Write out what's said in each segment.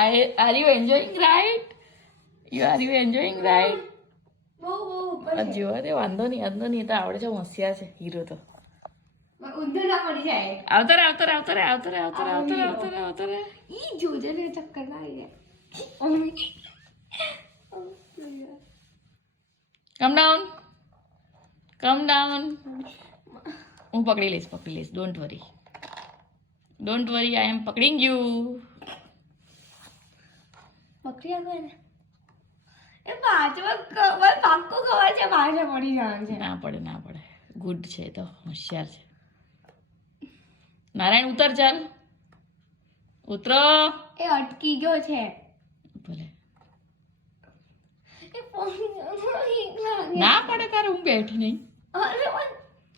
Are you enjoying ride? Are you enjoying ride? બહુ ઉપર જો તે વાંધો નહીં તો આવડે છે હોશિયાર છે હીરો તો ઊંધો ના પડી જાય આવતરે ઈ જોજે ને ચક્કર ના આવી જાય કમ ડાઉન હું પકડી લઈશ don't worry I M પકડીંગ you પકડી આગળ ને એ પાછળ ખબર પાક્કું ખબર છે પાછળ પડી જવાનું છે ના પડે ગુડ છે તો હોશિયાર છે નારાયણ ઉતર ચાલ ઉતરો એ અટકી ગયો છે ભલે એ પડી લાગે ના પડે તારે હું બેઠી નહીં અરે પણ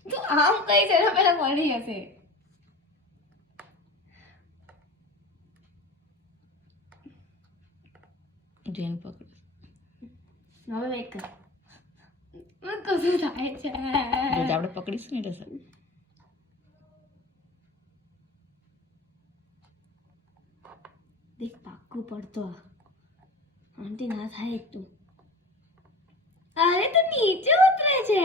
તું આમ કઈ છે પેલા પડી હશે જેન પકડ હવે વેક કર મને કશું થાય છે આપણે પકડીશું ને એટલે સર દેખ પાક્કું પડતો આંટી ના થાય તું અરે તો નીચે ઉતરે છે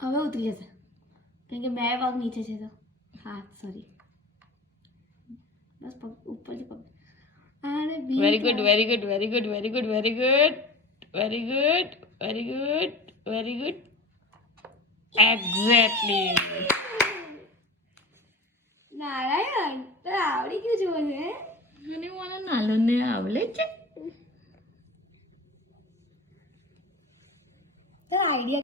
હવે ઉતરી જશે કેમ કે બે પગ નીચે છે તો હાથ સોરી બસ પગ ઉપરથી પગ અરે વેરી ગુડ એક્ઝેક્ટલી નારાયણ તો આવડી ગયું જોવે છે અને મને નાલો ને આવડે છે તારા આઈડિયા